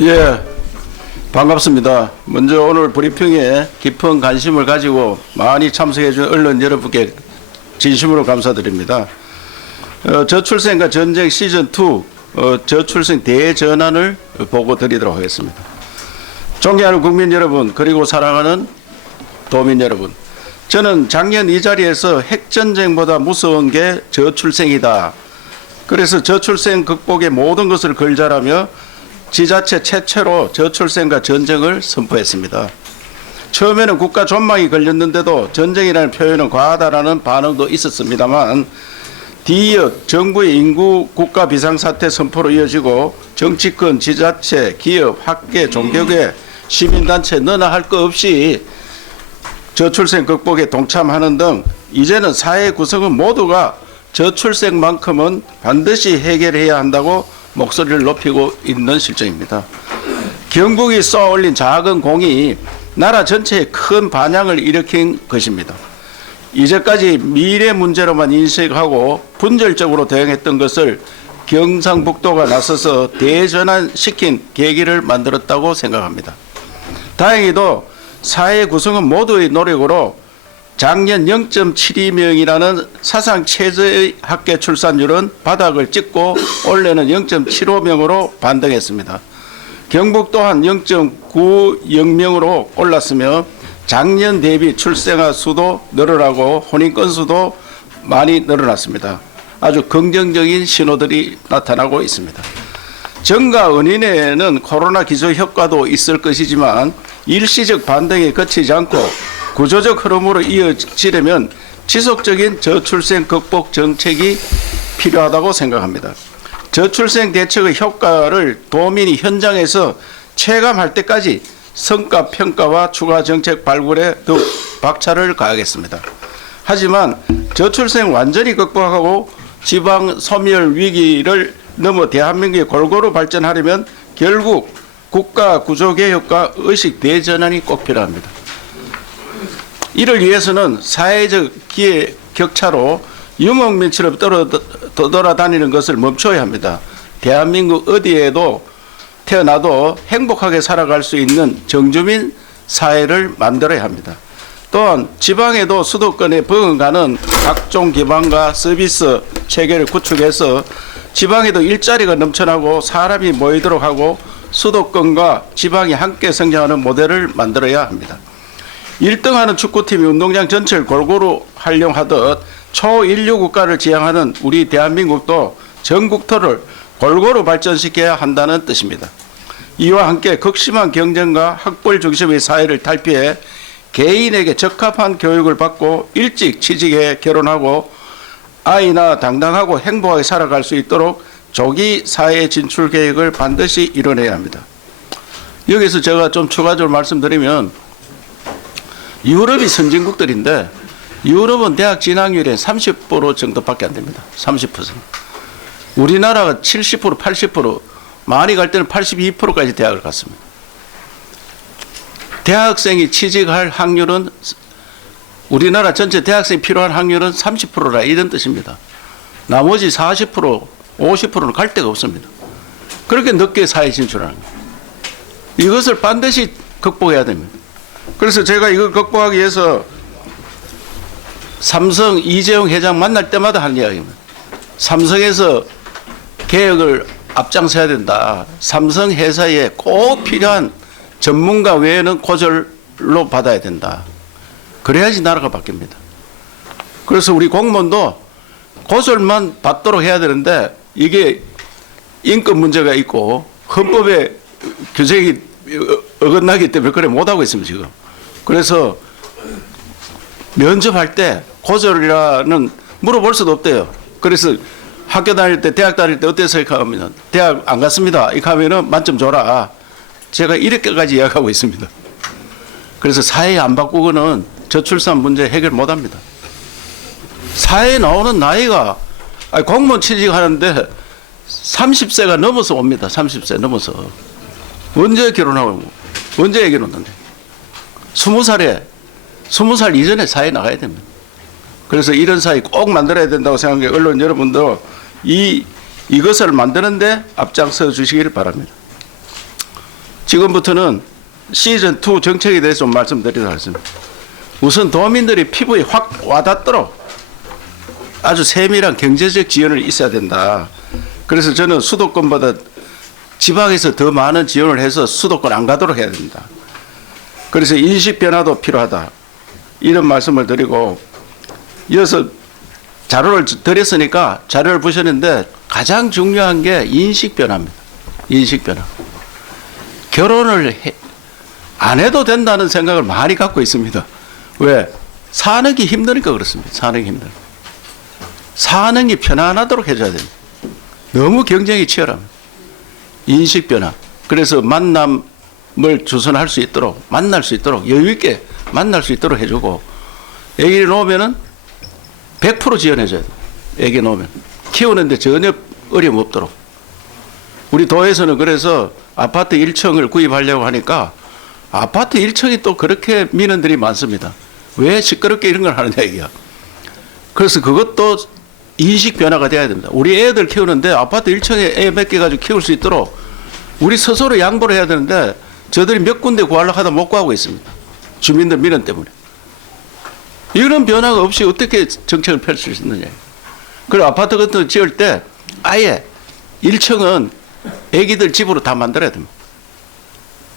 예, 반갑습니다. 먼저 오늘 브리핑에 깊은 관심을 가지고 많이 참석해 준 언론 여러분께 진심으로 감사드립니다. 저출생과 전쟁 시즌2 저출생 대전환을 보고 드리도록 하겠습니다. 존경하는 국민 여러분, 그리고 사랑하는 도민 여러분, 저는 작년 이 자리에서 핵전쟁보다 무서운 게 저출생이다. 그래서 저출생 극복의 모든 것을 걸자라며 지자체 최초로 저출생과 전쟁을 선포했습니다. 처음에는 국가 전망이 걸렸는데도 전쟁이라는 표현은 과하다라는 반응도 있었습니다만 뒤이어 정부의 인구 국가 비상사태 선포로 이어지고 정치권, 지자체, 기업, 학계, 종교계, 시민단체 너나 할 것 없이 저출생 극복에 동참하는 등 이제는 사회 구성원 모두가 저출생만큼은 반드시 해결해야 한다고 목소리를 높이고 있는 실정입니다. 경국이 쏘아 올린 작은 공이 나라 전체에 큰 반향을 일으킨 것입니다. 이제까지 미래 문제로만 인식하고 분절적으로 대응했던 것을 경상북도가 나서서 대전환시킨 계기를 만들었다고 생각합니다. 다행히도 사회 구성원 모두의 노력으로 작년 0.72명이라는 사상 최저의 학계 출산율은 바닥을 찍고 올해는 0.75명으로 반등했습니다. 경북 또한 0.90명으로 올랐으며 작년 대비 출생아 수도 늘어나고 혼인 건수도 많이 늘어났습니다. 아주 긍정적인 신호들이 나타나고 있습니다. 정가 은인에는 코로나 기저 효과도 있을 것이지만 일시적 반등에 그치지 않고 구조적 흐름으로 이어지려면 지속적인 저출생 극복 정책이 필요하다고 생각합니다. 저출생 대책의 효과를 도민이 현장에서 체감할 때까지 성과 평가와 추가 정책 발굴에 더욱 박차를 가하겠습니다. 하지만 저출생 완전히 극복하고 지방 소멸 위기를 넘어 대한민국이 골고루 발전하려면 결국 국가 구조개혁과 의식 대전환이 꼭 필요합니다. 이를 위해서는 사회적 기회 격차로 유목민처럼 떠돌아다니는 것을 멈춰야 합니다. 대한민국 어디에도 태어나도 행복하게 살아갈 수 있는 정주민 사회를 만들어야 합니다. 또한 지방에도 수도권에 버금가는 각종 기반과 서비스 체계를 구축해서 지방에도 일자리가 넘쳐나고 사람이 모이도록 하고 수도권과 지방이 함께 성장하는 모델을 만들어야 합니다. 1등하는 축구팀이 운동장 전체를 골고루 활용하듯 초인류 국가를 지향하는 우리 대한민국도 전국토를 골고루 발전시켜야 한다는 뜻입니다. 이와 함께 극심한 경쟁과 학벌 중심의 사회를 탈피해 개인에게 적합한 교육을 받고 일찍 취직해 결혼하고 아이나 당당하고 행복하게 살아갈 수 있도록 조기 사회 진출 계획을 반드시 이뤄내야 합니다. 여기서 제가 좀 추가적으로 말씀드리면 유럽이 선진국들인데 유럽은 대학 진학률이 30% 정도밖에 안 됩니다. 30%. 우리나라가 70%, 80%, 많이 갈 때는 82%까지 대학을 갔습니다. 대학생이 취직할 확률은 우리나라 전체 대학생이 필요한 확률은 30%라 이런 뜻입니다. 나머지 40%, 50%는 갈 데가 없습니다. 그렇게 늦게 사회 진출하는 거예요. 이것을 반드시 극복해야 됩니다. 그래서 제가 이걸 극복하기 위해서 삼성 이재용 회장 만날 때마다 하는 이야기입니다. 삼성에서 개혁을 앞장서야 된다. 삼성 회사에 꼭 필요한 전문가 외에는 고졸로 받아야 된다. 그래야지 나라가 바뀝니다. 그래서 우리 공무원도 고졸만 받도록 해야 되는데 이게 인권 문제가 있고 헌법에 규정이 어긋나기 때문에 그래 못하고 있습니다, 지금. 그래서 면접할 때 고졸이라는 물어볼 수도 없대요. 그래서 학교 다닐 때, 대학 다닐 때 어땠어요? 하면 대학 안 갔습니다. 이렇게 하면은 만점 줘라. 제가 이렇게까지 이야기하고 있습니다. 그래서 사회 안 바꾸고는 저출산 문제 해결 못 합니다. 사회에 나오는 나이가, 공무원 취직하는데 30세가 넘어서 옵니다. 30세 넘어서. 언제 결혼하고, 언제 애기 놓는데. 20살 이전에 사회에 나가야 됩니다. 그래서 이런 사회 꼭 만들어야 된다고 생각해요. 언론 여러분도 이것을 만드는데 앞장서 주시기를 바랍니다. 지금부터는 시즌2 정책에 대해서 좀 말씀드리도록 하겠습니다. 우선 도민들이 피부에 확 와닿도록 아주 세밀한 경제적 지원을 있어야 된다. 그래서 저는 수도권보다 지방에서 더 많은 지원을 해서 수도권 안 가도록 해야 된다. 그래서 인식 변화도 필요하다. 이런 말씀을 드리고, 이어서 자료를 드렸으니까 자료를 보셨는데 가장 중요한 게 인식 변화입니다. 인식 변화. 결혼을 안 해도 된다는 생각을 많이 갖고 있습니다. 왜? 사는 게 힘드니까 그렇습니다. 사는 게 힘들어요. 사는 게 편안하도록 해줘야 됩니다. 너무 경쟁이 치열합니다. 인식 변화. 그래서 만남을 주선할 수 있도록, 만날 수 있도록, 여유있게 만날 수 있도록 해주고, 애기를 놓으면은 100% 지원해줘야 돼요. 애기 놓으면. 키우는데 전혀 어려움 없도록. 우리 도에서는 그래서 아파트 1층을 구입하려고 하니까 아파트 1층이 또 그렇게 민원들이 많습니다. 왜 시끄럽게 이런 걸 하느냐 이게야. 그래서 그것도 인식 변화가 돼야 됩니다. 우리 애들 키우는데 아파트 1층에 애 몇 개 가지고 키울 수 있도록 우리 스스로 양보를 해야 되는데 저들이 몇 군데 구하려고 하다 못 구하고 있습니다. 주민들 민원 때문에. 이런 변화가 없이 어떻게 정책을 펼칠 수 있느냐. 그리고 아파트 같은 거 지을 때 아예 1층은 애기들 집으로 다 만들어야 됩니다.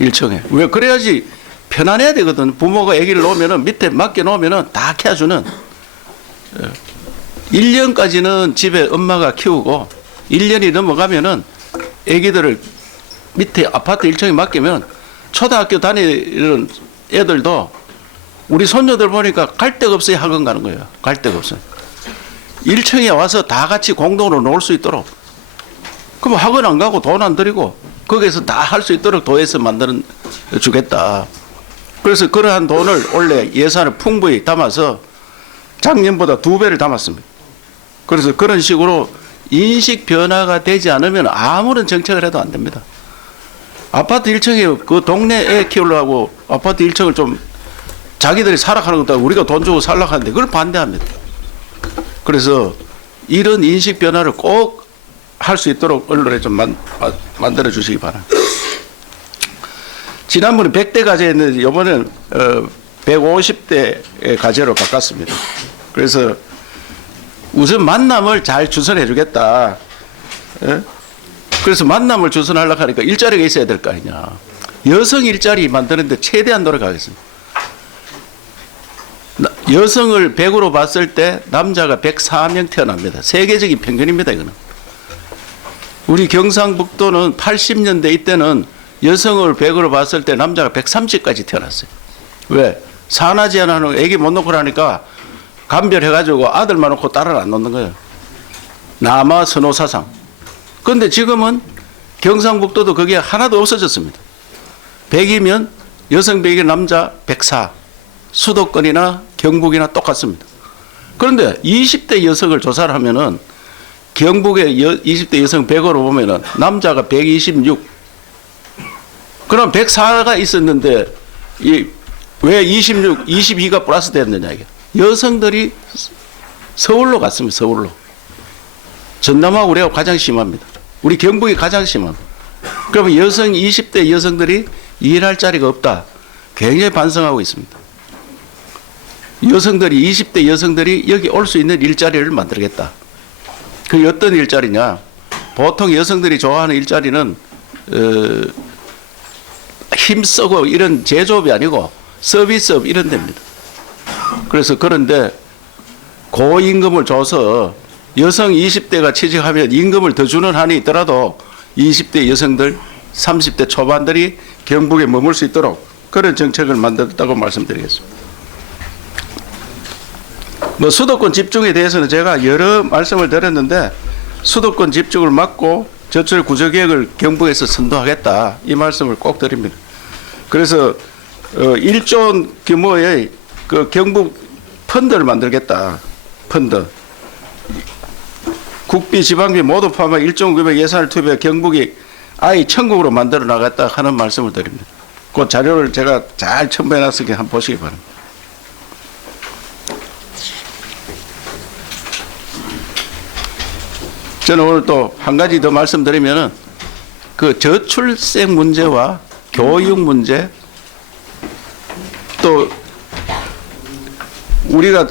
1층에. 왜? 그래야지 편안해야 되거든. 부모가 애기를 놓으면은 밑에 맡겨 놓으면은 다 키워주는. 1년까지는 집에 엄마가 키우고 1년이 넘어가면은 애기들을 밑에 아파트 1층에 맡기면 초등학교 다니는 애들도 우리 손녀들 보니까 갈 데가 없어야 학원 가는 거예요. 갈 데가 없어요. 1층에 와서 다 같이 공동으로 놀 수 있도록. 그럼 학원 안 가고 돈 안 들이고 거기에서 다 할 수 있도록 도에서 만들어 주겠다. 그래서 그러한 돈을 원래 예산을 풍부히 담아서 작년보다 2배를 담았습니다. 그래서 그런 식으로 인식 변화가 되지 않으면 아무런 정책을 해도 안 됩니다. 아파트 1층에 그 동네 애 키우려고 아파트 1층을 좀 자기들이 살아가는 것도 우리가 돈 주고 살라고 하는데 그걸 반대합니다. 그래서 이런 인식 변화를 꼭 할 수 있도록 언론에 좀 만들어 주시기 바랍니다. 지난번에 100대 과제였는데 이번에는 150대 과제로 바꿨습니다. 그래서 우선 만남을 잘 주선해 주겠다. 예? 그래서 만남을 주선하려고 하니까 일자리가 있어야 될 거 아니냐. 여성 일자리 만드는데 최대한 노력하겠습니다. 여성을 100으로 봤을 때 남자가 104명 태어납니다. 세계적인 평균입니다. 이거는. 우리 경상북도는 80년대 이때는 여성을 100으로 봤을 때 남자가 130까지 태어났어요. 왜? 산하제한하는 애기 못 놓고 나니까 감별해가지고 아들만 놓고 딸을 안 놓는 거예요. 남아 선호사상. 그런데 지금은 경상북도도 그게 하나도 없어졌습니다. 100이면 여성 100이 남자 104. 수도권이나 경북이나 똑같습니다. 그런데 20대 여성을 조사를 하면은 경북의 20대 여성 100으로 보면은 남자가 126. 그럼 104가 있었는데 왜 26, 22가 플러스 됐느냐 이게. 여성들이 서울로 갔습니다. 서울로. 전남하고 우리가 가장 심합니다. 우리 경북이 가장 심합니다. 그러면 20대 여성들이 일할 자리가 없다. 굉장히 반성하고 있습니다. 20대 여성들이 여기 올 수 있는 일자리를 만들겠다. 그게 어떤 일자리냐. 보통 여성들이 좋아하는 일자리는 힘쓰고 이런 제조업이 아니고 서비스업 이런 데입니다. 그래서 그런데 고임금을 줘서 여성 20대가 취직하면 임금을 더 주는 한이 있더라도 20대 여성들 30대 초반들이 경북에 머물 수 있도록 그런 정책을 만들었다고 말씀드리겠습니다. 수도권 집중에 대해서는 제가 여러 말씀을 드렸는데 수도권 집중을 막고 저출 구조개혁을 경북에서 선도하겠다 이 말씀을 꼭 드립니다. 그래서 1조 원 규모의 그 경북 펀드를 만들겠다. 펀드. 국비 지방비 모두 포함한 1조 원 규모의 예산을 투입해 경북이 아예 천국으로 만들어 나갔다 하는 말씀을 드립니다. 그 자료를 제가 잘 첨부해 놨으니까 한번 보시기 바랍니다. 저는 오늘 또 한 가지 더 말씀드리면은 그 저출생 문제와 교육 문제, 또 우리가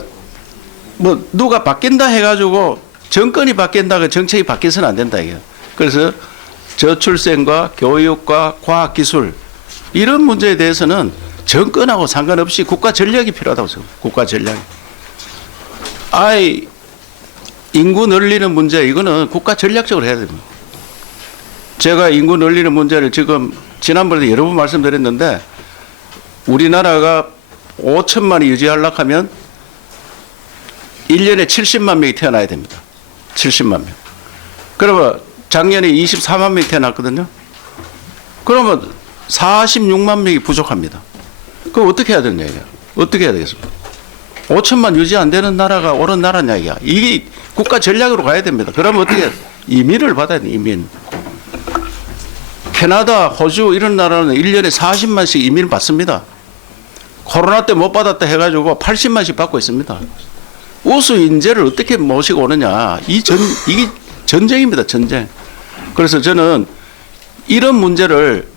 뭐 누가 바뀐다 해가지고 정권이 바뀐다고 정책이 바뀌어서는 안 된다 이게. 그래서 저출생과 교육과 과학기술 이런 문제에 대해서는 정권하고 상관없이 국가 전략이 필요하다고 생각합니다. 국가 전략. 아이 인구 늘리는 문제 이거는 국가 전략적으로 해야 됩니다. 제가 인구 늘리는 문제를 지금 지난번에 여러 번 말씀드렸는데 우리나라가 5천만이 유지하려고 하면 1년에 70만 명이 태어나야 됩니다. 70만 명. 그러면 작년에 24만 명이 태어났거든요. 그러면 46만 명이 부족합니다. 그럼 어떻게 해야 되는 얘기야? 어떻게 해야 되겠습니까? 5천만 유지 안 되는 나라가 옳은 나라냐 이게. 이게 국가 전략으로 가야 됩니다. 그러면 어떻게 해야 돼? 이민을 받아야 돼. 이민. 캐나다, 호주 이런 나라는 1년에 40만씩 이민을 받습니다. 코로나 때 못 받았다 해가지고 80만씩 받고 있습니다. 우수 인재를 어떻게 모시고 오느냐. 이게 전쟁입니다. 전쟁. 그래서 저는 이런 문제를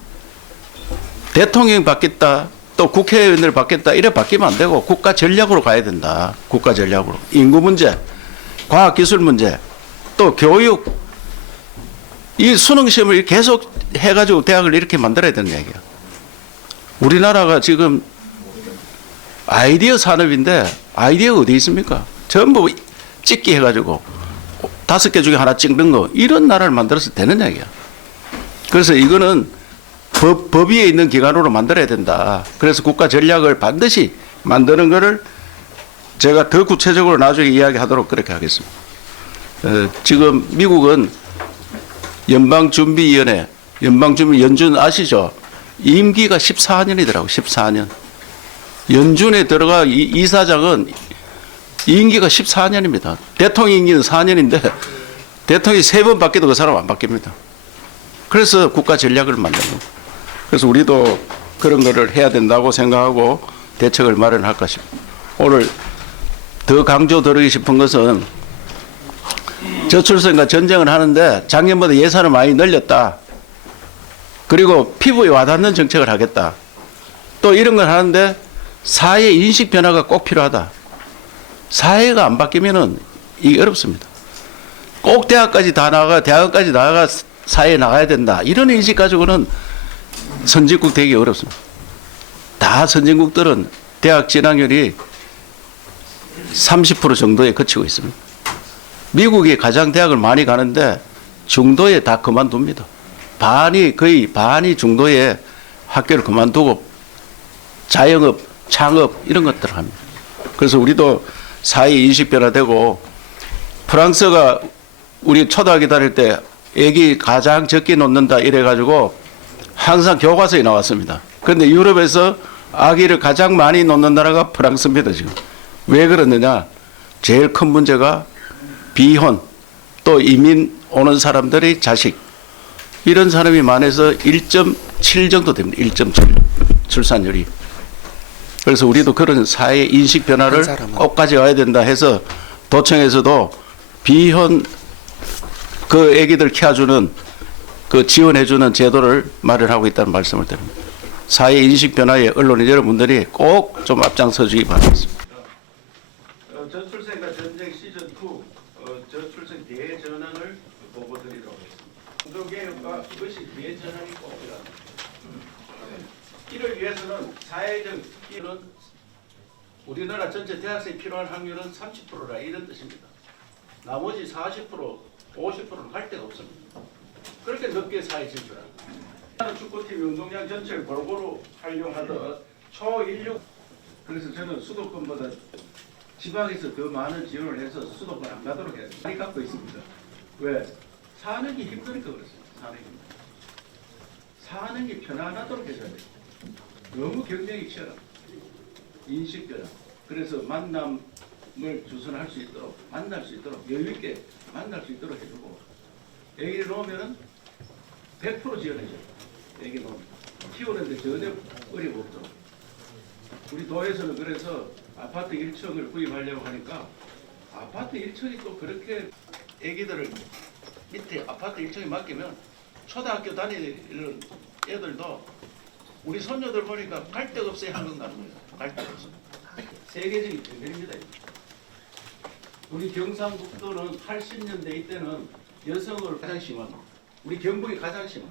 대통령이 받겠다 또 국회의원들 받겠다 이래 바뀌면 안 되고 국가 전략으로 가야 된다. 국가 전략으로. 인구 문제, 과학기술 문제, 또 교육. 이 수능시험을 계속 해가지고 대학을 이렇게 만들어야 되는 얘기야. 우리나라가 지금 아이디어 산업인데 아이디어가 어디 있습니까? 전부 찍기 해가지고 5개 중에 하나 찍는 거 이런 나라를 만들어서 되는 얘기야. 그래서 이거는 법 위에 있는 기관으로 만들어야 된다. 그래서 국가 전략을 반드시 만드는 거를 제가 더 구체적으로 나중에 이야기하도록 그렇게 하겠습니다. 지금 미국은 연방준비위원회, 연준 아시죠? 임기가 14년이더라고, 14년. 연준에 들어가 이사장은 임기가 14년입니다. 대통령 임기는 4년인데 대통령이 3번 바뀌어도 그 사람 안 바뀝니다. 그래서 국가 전략을 만드는 거예요. 그래서 우리도 그런 거를 해야 된다고 생각하고 대책을 마련할까 싶습니다. 오늘 더 강조 드리고 싶은 것은 저출생과 전쟁을 하는데 작년보다 예산을 많이 늘렸다. 그리고 피부에 와닿는 정책을 하겠다. 또 이런 걸 하는데 사회 인식 변화가 꼭 필요하다. 사회가 안 바뀌면은 이게 어렵습니다. 꼭 대학까지 다 나가, 대학까지 나가 사회에 나가야 된다. 이런 인식 가지고는 선진국 되기 어렵습니다. 다 선진국들은 대학 진학률이 30% 정도에 그치고 있습니다. 미국이 가장 대학을 많이 가는데 중도에 다 그만둡니다. 거의 반이 중도에 학교를 그만두고 자영업, 창업 이런 것들을 합니다. 그래서 우리도 사회 인식 변화되고 프랑스가 우리 초등학교 다닐 때 애기 가장 적게 놓는다 이래가지고 항상 교과서에 나왔습니다. 그런데 유럽에서 아기를 가장 많이 놓는 나라가 프랑스입니다. 지금. 왜 그러느냐. 제일 큰 문제가 비혼 또 이민 오는 사람들의 자식 이런 사람이 많아서 1.7 정도 됩니다. 1.7 출산율이. 그래서 우리도 그런 사회 인식 변화를 꼭 가져와야 된다 해서 도청에서도 비혼 그 애기들 키워주는 그 지원해주는 제도를 마련하고 있다는 말씀을 드립니다. 사회 인식 변화에 언론인 여러분들이 꼭 좀 앞장서 주기 바라겠습니다. 저출생과 전쟁 시즌 2 저출생 대전환을 보고 드리도록 하겠습니다. 공동개혁과 그것이 대전환이 꼭 필요합니다. 이를 위해서는 사회적 기회는 우리나라 전체 대학생이 필요한 확률은 30%라 이런 뜻입니다. 나머지 40%, 50%는 갈 데가 없습니다. 그렇게 늦게 사회 진출합니다. 축구팀 운동장 전체를 골고루 활용하듯 초인류. 그래서 저는 수도권보다 지방에서 더 많은 지원을 해서 수도권 안 가도록 해야 많이 갖고 있습니다. 왜? 사는 게 힘드니까 그렇습니다. 사는 게 편안하도록 해줘야 돼요. 너무 경쟁이 치열합니다. 인식 변화. 그래서 만남을 주선할 수 있도록, 만날 수 있도록, 여유있게 만날 수 있도록 해주고, 애기를 놓으면은 100% 지원해줘요. 애기 놓으면. 키우는데 전혀 어려움 없도록. 우리 도에서는 그래서 아파트 1층을 구입하려고 하니까 아파트 1층이 또 그렇게 애기들을 밑에 아파트 1층에 맡기면 초등학교 다니는 애들도 우리 손녀들 보니까 갈 데가 없어야 한국 가는 거예요. 갈 데가 없어. 세계적인 트렌드입니다. 우리 경상북도는 80년대 이때는 여성을 가장 심한, 우리 경북이 가장 심한.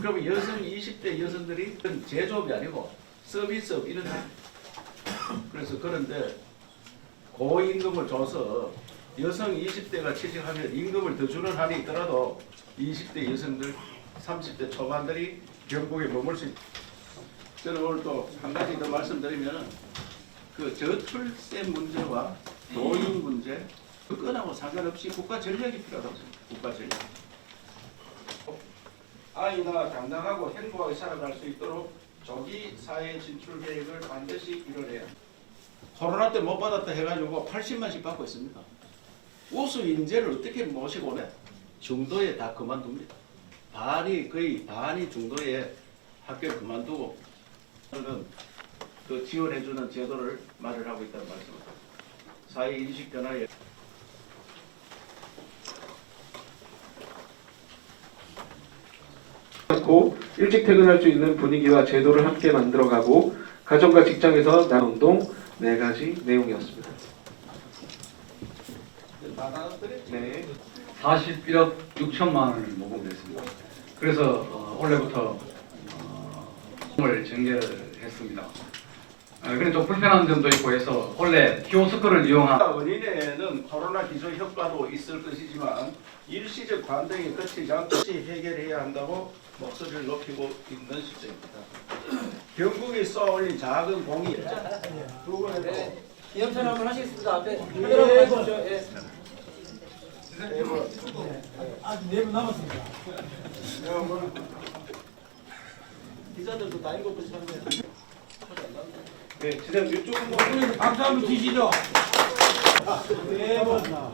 그러면 여성 20대 여성들이 제조업이 아니고 서비스업 이런 데. 그래서 그런데 고임금을 줘서 여성 20대가 취직하면 임금을 더 주는 한이 있더라도 20대 여성들, 30대 초반들이 경북에 머물 수 있다. 저는 오늘 또 한 가지 더 말씀드리면 그 저출생 문제와 노인 문제 그거하고 상관없이 국가 전략이 필요하다고 생각합니다. 국가 전략. 아이가 당당하고 행복하게 살아갈 수 있도록 조기 사회 진출 계획을 반드시 이뤄내야 합니다. 코로나 때 못 받았다 해가지고 80만씩 받고 있습니다. 우수 인재를 어떻게 모시고 오냐? 중도에 다 그만둡니다. 거의 반이 중도에 학교를 그만두고 저는 그 지원해주는 제도를 마련하고 있다는 말씀입니다. 사회 인식 변화에 일찍 퇴근할 수 있는 분위기와 제도를 함께 만들어가고 가정과 직장에서 나운동 4가지 내용이었습니다. 네. 41억 6천만 원을 모금했습니다. 그래서 올해부터 을 전개했습니다. 그래 좀 불편한 점도 있고 해서 원래 키오스크를 이용한 원인에는 코로나 기저 효과도 있을 것이지만 일시적 관등이 거치지 않고 해결해야 한다고 목소리를 높이고 있는 시점입니다. 경북이 쏘아올린 작은 공이 두 분에도 기념찬 한번 하시겠습니다. 앞에 카메라 한번 봐주십시오. 예. 아직 4분 남았습니다. 기자들도 다 읽어보시는데 네, 진짜 이쪽은 박수 한번 주시죠. 4분.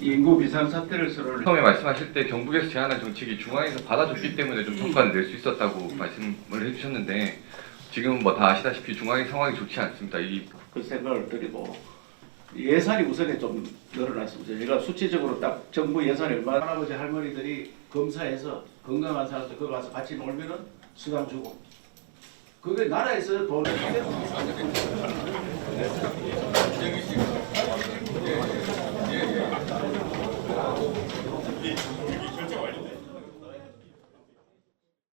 인구 비상 사태를 서로 처음에 말씀하실 때 경북에서 제안한 정책이 중앙에서 받아줬기 때문에 좀 성과를 낼 수 있었다고 말씀을 해주셨는데 지금 뭐 다 아시다시피 중앙의 상황이 좋지 않습니다. 그 생각을 드리고 예산이 우선에 좀 늘어났습니다. 제가 수치적으로 딱 정부 예산이 얼마 할아버지 할머니들이 검사해서 건강한 사람들 거기 가서 같이 놀면은 수당 주고 그게 나라에서 돈을